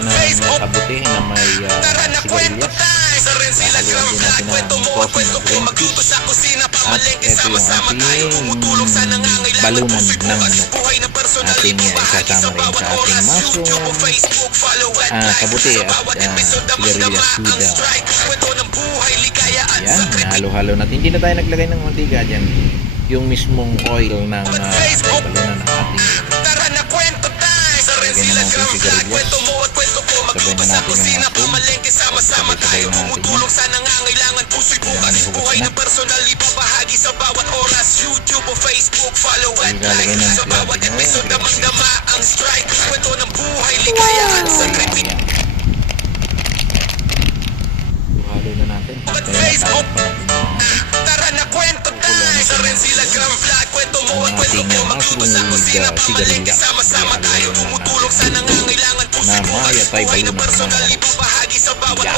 ng kabuti na may sigarilyas. Kakaliwan din natin ng tossing ng green peas. At ito yung ating balunan ng manok. Ating isasama rin sa ating maso kabuti at sigarilyas with yan, halo-halo natin. Hindi na tayo naglagay ng mantika dyan. Yung mismong oil ng balunan ng ating lagay na natin sigarilyas. Sabay na natin yung atom. Sabay natin yan. Yan, ilalagay na natin halo na natin. Ang ating mushroom with sigarilyas. Na mayatay balunan ng manok. Yan.